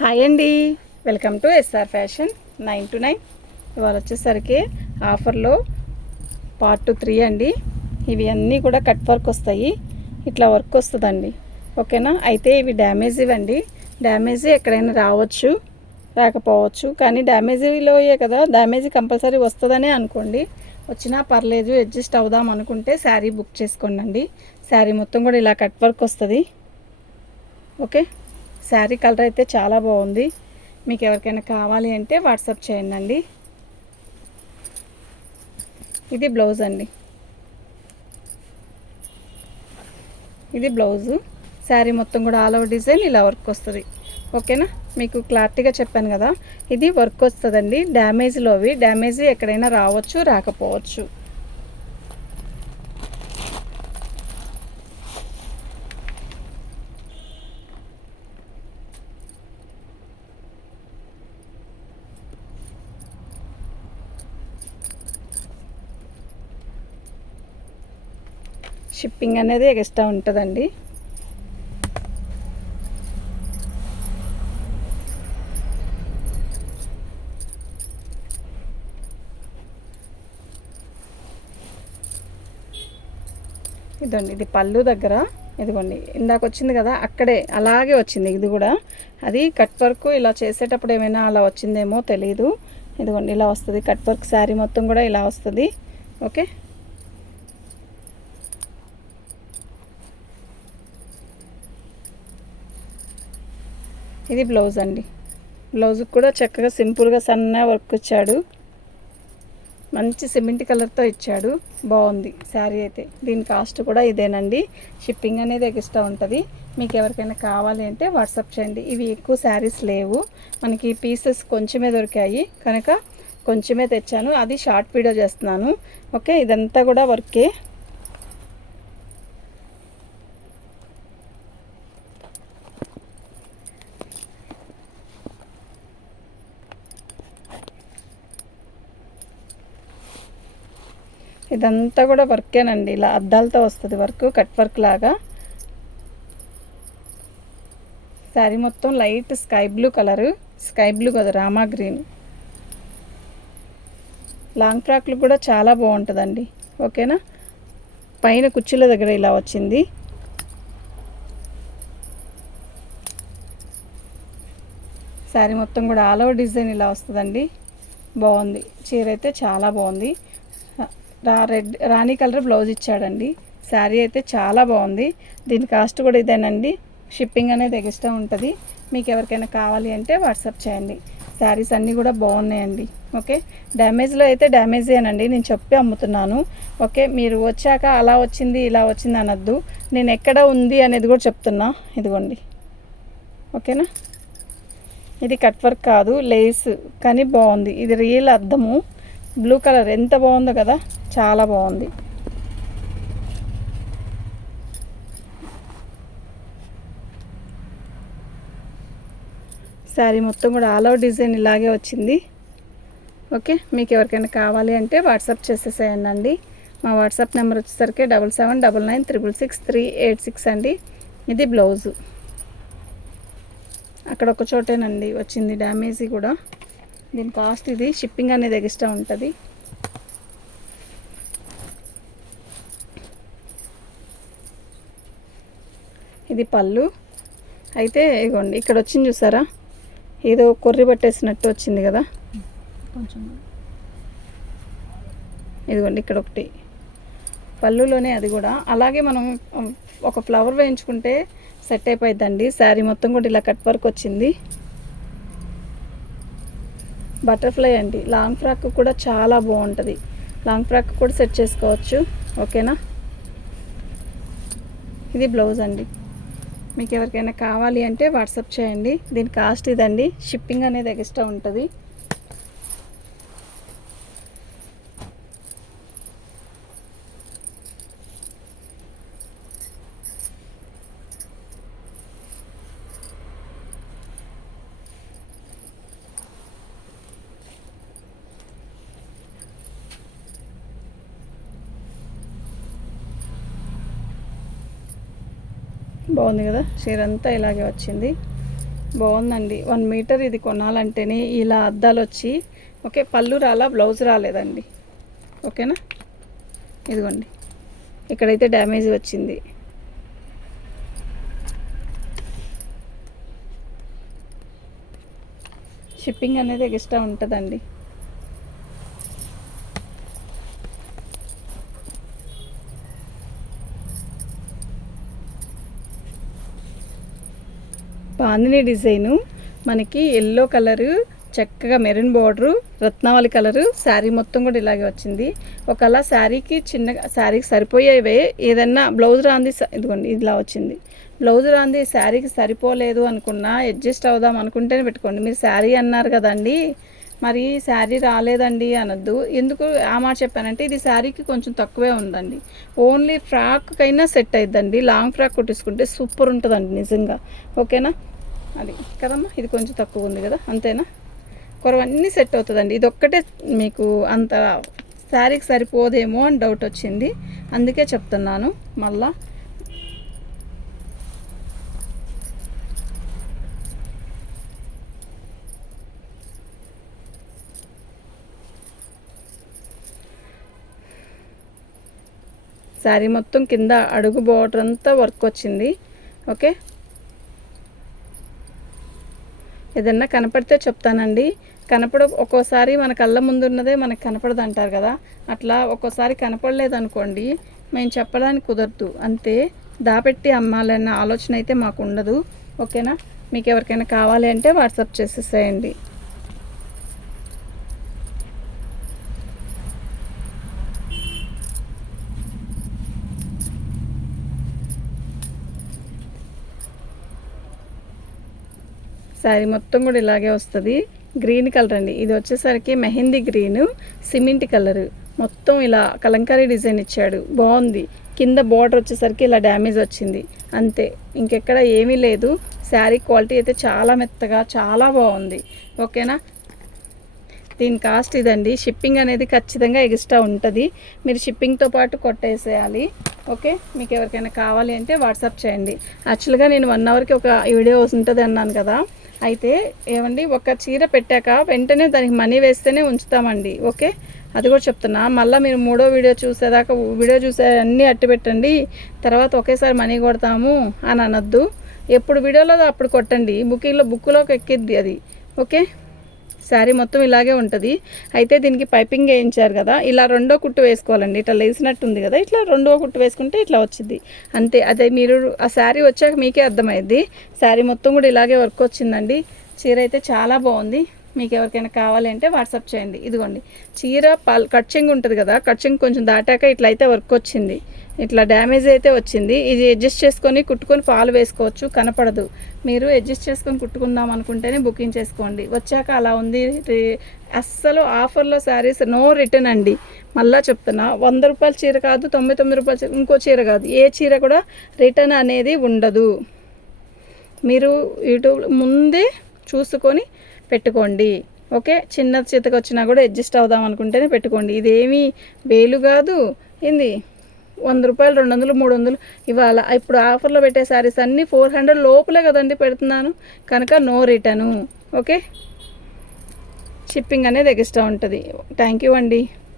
Hi అండి. Welcome to S R fashion nine to nine. ఇవాళ వచ్చేసరికి ఆఫర్లో పార్ట్ టూ త్రీ అండి. ఇవి అన్నీ కూడా కట్ వర్క్ వస్తాయి. ఇట్లా వర్క్ వస్తుందండి. ఓకేనా? అయితే ఇవి డ్యామేజ్ ఇవ్వండి. డ్యామేజ్ ఎక్కడైనా రావచ్చు రాకపోవచ్చు. కానీ డ్యామేజీలోయే కదా. డ్యామేజ్ కంపల్సరీ వస్తుందనే అనుకోండి. వచ్చినా పర్లేదు అడ్జస్ట్ అవుదాం అనుకుంటే శారీ బుక్ చేసుకోండి శారీ మొత్తం కూడా ఇలా కట్ వర్క్ వస్తుంది. ఓకే? శారీ కలర్ అయితే చాలా బాగుంది. మీకు ఎవరికైనా కావాలి అంటే వాట్సాప్ చేయండి అండి ఇది బ్లౌజ్ అండి. ఇది బ్లౌజు. శారీ మొత్తం కూడా ఆల్ ఓవర్ డిజైన్ ఇలా వర్క్ వస్తుంది. ఓకేనా? మీకు క్లారిటీగా చెప్పాను కదా. ఇది వర్క్ వస్తుందండి. డ్యామేజ్లో అవి. డ్యామేజ్ ఎక్కడైనా రావచ్చు రాకపోవచ్చు. షిప్పింగ్ అనేది ఎక్స్ట్రా ఉంటుందండి. ఇదండి ఇది పళ్ళు దగ్గర. ఇదిగోండి ఇందాక వచ్చింది కదా అక్కడే అలాగే వచ్చింది ఇది కూడా. అది కట్ వర్క్ ఇలా చేసేటప్పుడు ఏమైనా అలా వచ్చిందేమో తెలియదు ఇదిగోండి ఇలా వస్తుంది. కట్ వర్క్ శారీ మొత్తం కూడా ఇలా వస్తుంది. ఓకే? ఇది బ్లౌజ్ అండి. బ్లౌజ్కి కూడా చక్కగా సింపుల్గా సన్న వర్క్ ఇచ్చాడు. మంచి సిమెంట్ కలర్తో ఇచ్చాడు. బాగుంది. శారీ అయితే. దీని కాస్ట్ కూడా ఇదేనండి. షిప్పింగ్ అనేది ఎక్స్ట్రా ఉంటుంది. మీకు ఎవరికైనా కావాలి అంటే వాట్సాప్ చేయండి. ఇవి ఎక్కువ శారీస్ లేవు. మనకి పీసెస్ కొంచెమే దొరికాయి. కనుక కొంచెమే తెచ్చాను. అది షార్ట్ వీడియో చేస్తున్నాను. ఓకే? ఇదంతా కూడా వర్కే. ఇదంతా కూడా వర్కేనండి. ఇలా అద్దాలతో వస్తుంది వర్క్ కట్ వర్క్ లాగా. శారీ మొత్తం light sky blue colour. Sky blue కదా రామా గ్రీన్. లాంగ్ ఫ్రాక్లు కూడా చాలా బాగుంటుందండి. ఓకేనా? పైన కుర్చీల దగ్గర ఇలా వచ్చింది. శారీ మొత్తం కూడా ఆల్ ఓవర్ డిజైన్ ఇలా వస్తుందండి. బాగుంది. చీర అయితే చాలా బాగుంది. రా రెడ్ రాణి కలర్ బ్లౌజ్ ఇచ్చాడండి. శారీ అయితే చాలా బాగుంది. దీని కాస్ట్ కూడా ఇదేనండి. షిప్పింగ్ అనేది ఎక్స్ట్రా ఉంటుంది. మీకు ఎవరికైనా కావాలి అంటే వాట్సాప్ చేయండి. శారీస్ అన్నీ కూడా బాగున్నాయండి. ఓకే? డ్యామేజ్లో అయితే డ్యామేజేనండి. నేను చెప్పి అమ్ముతున్నాను. ఓకే? మీరు వచ్చాక అలా వచ్చింది ఇలా వచ్చింది అనొద్దు. నేను ఎక్కడ ఉంది అనేది కూడా చెప్తున్నా. ఇదిగోండి. ఓకేనా? ఇది కట్ వర్క్ కాదు లేస్. కానీ బాగుంది. ఇది రియల్ అర్థము బ్లూ కలర్. ఎంత బాగుందో కదా? చాలా బాగుంది. శారీ మొత్తం కూడా ఆల్ ఓవర్ డిజైన్ ఇలాగే వచ్చింది. ఓకే? మీకు ఎవరికైనా కావాలి అంటే వాట్సాప్ చేసేసేయండి మా వాట్సాప్ నెంబర్ వచ్చేసరికి double seven double nine triple six three eight six అండి. ఇది బ్లౌజు. అక్కడ ఒక చోటేనండి వచ్చింది డ్యామేజీ కూడా. దీని కాస్ట్ ఇది షిప్పింగ్ అనేది ఎక్స్ట్రా ఉంటుంది. ఇది పళ్ళు. అయితే ఇగోండి ఇక్కడ వచ్చింది చూసారా? ఏదో కొర్రి పట్టేసినట్టు వచ్చింది కదా? కొంచెం. ఇదిగోండి ఇక్కడ ఒకటి. పళ్ళులోనే అది కూడా. అలాగే మనం ఒక ఫ్లవర్ వేయించుకుంటే సెట్ అయిపోయిందండి శారీ మొత్తం కూడా ఇలా కట్ వర్క్ వచ్చింది. బటర్ఫ్లై అండి. లాంగ్ ఫ్రాక్ కూడా చాలా బాగుంటుంది. లాంగ్ ఫ్రాక్ కూడా సెట్ చేసుకోవచ్చు. ఓకేనా? ఇది బ్లౌజ్ అండి. మీకు ఎవరికైనా కావాలి అంటే వాట్సాప్ చేయండి. దీని కాస్ట్ ఇదండి. షిప్పింగ్ అనేది ఎక్స్ట్రా ఉంటుంది. బాగుంది కదా? చీర అంతా ఇలాగే వచ్చింది. బాగుందండి. వన్ మీటర్ ఇది కొనాలంటేనే ఇలా అద్దాలు వచ్చి ఓకే పళ్ళు రాలా బ్లౌజ్ రాలేదండి. ఓకేనా? ఇదిగోండి. ఇక్కడైతే డ్యామేజ్ వచ్చింది. షిప్పింగ్ అనేది ఎక్స్ట్రా ఉంటుందండి. బాందిని డిజైను. మనకి ఎల్లో కలరు చక్కగా maroon border Ratnavali colour sari మొత్తం కూడా ఇలాగే వచ్చింది. ఒకలా శారీకి చిన్నగా శారీకి సరిపోయేవే ఏదన్నా బ్లౌజ్ రాంది ఇదిగోండి ఇలా వచ్చింది. బ్లౌజ్ రాంది శారీకి సరిపోలేదు అనుకున్నా అడ్జస్ట్ అవుదాం అనుకుంటేనే పెట్టుకోండి. మీరు శారీ అన్నారు కదండి మరి శారీ రాలేదండి అనొద్దు. ఎందుకు ఆ మాట చెప్పానంటే ఇది శారీకి కొంచెం తక్కువే ఉందండి. ఓన్లీ ఫ్రాక్కైనా సెట్ అయిద్దండి. లాంగ్ ఫ్రాక్ కుట్టించుకుంటే సూపర్ ఉంటుందండి నిజంగా. ఓకేనా? అది కదమ్మా? ఇది కొంచెం తక్కువ ఉంది కదా అంతేనా? కొరవన్నీ సెట్ అవుతుందండి. ఇది ఒక్కటే మీకు అంత శారీకి సరిపోదేమో అని డౌట్ వచ్చింది. అందుకే చెప్తున్నాను. మళ్ళా శారీ మొత్తం కింద అడుగు బోర్డర్ అంతా వర్క్ వచ్చింది. ఓకే? ఏదన్నా కనపడితే చెప్తానండి. కనపడ ఒక్కోసారి మన కళ్ళ ముందు ఉన్నదే మనకు కనపడదు అంటారు కదా. అట్లా ఒక్కోసారి కనపడలేదు అనుకోండి మేము చెప్పడానికి కుదరదు. అంతే దాపెట్టి అమ్మాలన్న ఆలోచన అయితే మాకు ఉండదు. ఓకేనా? మీకు ఎవరికైనా కావాలి అంటే వాట్సాప్ చేసేసేయండి. శారీ మొత్తం కూడా ఇలాగే వస్తుంది. గ్రీన్ కలర్ అండి. ఇది వచ్చేసరికి మెహందీ గ్రీన్ సిమెంట్ కలర్ మొత్తం ఇలా కలంకారీ డిజైన్ ఇచ్చాడు. బాగుంది. కింద బార్డర్ వచ్చేసరికి ఇలా డ్యామేజ్ వచ్చింది. అంతే. ఇంకెక్కడ ఏమీ లేదు. శారీ క్వాలిటీ అయితే చాలా మెత్తగా చాలా బాగుంది. ఓకేనా? దీని కాస్ట్ ఇదండి. షిప్పింగ్ అనేది ఖచ్చితంగా ఎక్స్ట్రా ఉంటుంది. మీరు షిప్పింగ్తో పాటు కొట్టేసేయాలి. ఓకే? మీకు ఎవరికైనా కావాలి అంటే వాట్సాప్ చేయండి. యాక్చువల్గా నేను వన్ అవర్కి ఒక వీడియో ఉంటుంది అన్నాను కదా. అయితే ఏమండి ఒక చీర పెట్టాక వెంటనే దానికి మనీ వేస్తేనే ఉంచుతామండి ఓకే? అది కూడా చెప్తున్నా. మళ్ళీ మీరు మూడో వీడియో చూసేదాకా వీడియో చూసే అన్నీ అట్టి పెట్టండి తర్వాత ఒకేసారి మనీ కొడతాము అని అనొద్దు ఎప్పుడు వీడియోలో అప్పుడు కొట్టండి. బుకింగ్లో బుక్లోకి ఎక్కిద్ది అది ఓకే? శారీ మొత్తం ఇలాగే ఉంటుంది. అయితే దీనికి పైపింగ్ వేయించారు కదా ఇలా రెండో కుట్టు వేసుకోవాలండి. ఇట్లా లేసినట్టు ఉంది కదా ఇట్లా రెండో కుట్టు వేసుకుంటే ఇట్లా వచ్చింది అంతే అదే మీరు ఆ శారీ వచ్చాక మీకే అర్థమైద్ది. శారీ మొత్తం కూడా ఇలాగే వర్క్ వచ్చిందండి. చీర అయితే చాలా బాగుంది. మీకు ఎవరికైనా కావాలి అంటే వాట్సాప్ చేయండి. ఇదిగోండి. చీర పల్ కట్చింగ్ ఉంటుంది కదా కట్చింగ్ కొంచెం దాటాక ఇట్లా అయితే వర్క్ వచ్చింది. ఇట్లా డ్యామేజ్ అయితే వచ్చింది. ఇది అడ్జస్ట్ చేసుకొని కుట్టుకొని పాలు వేసుకోవచ్చు కనపడదు. మీరు అడ్జస్ట్ చేసుకొని కుట్టుకుందాం అనుకుంటేనే బుకింగ్ చేసుకోండి. వచ్చాక అలా ఉంది అస్సలు ఆఫర్లో శారీస్ నో రిటర్న్ అండి. మళ్ళా చెప్తున్నా వంద రూపాయల చీర కాదు తొంభై తొమ్మిది రూపాయల చీర ఇంకో చీర కాదు. ఏ చీర కూడా రిటర్న్ అనేది ఉండదు. మీరు యూట్యూబ్ ముందే చూసుకొని పెట్టుకోండి. ఓకే? చిన్న చేతకు వచ్చినా కూడా అడ్జస్ట్ అవుదాం అనుకుంటేనే పెట్టుకోండి. ఇదేమీ వేలు కాదు. ఏంది? వంద రూపాయలు రెండు వందలు మూడు వందలు ఇవాళ ఇప్పుడు ఆఫర్లో పెట్టే శారీస్ అన్నీ ఫోర్ హండ్రెడ్ లోపలే కదండి పెడుతున్నాను. కనుక నో రిటర్ను ఓకే? షిప్పింగ్ అనేది ఎక్స్ట్రా ఉంటుంది. థ్యాంక్ యూ అండి.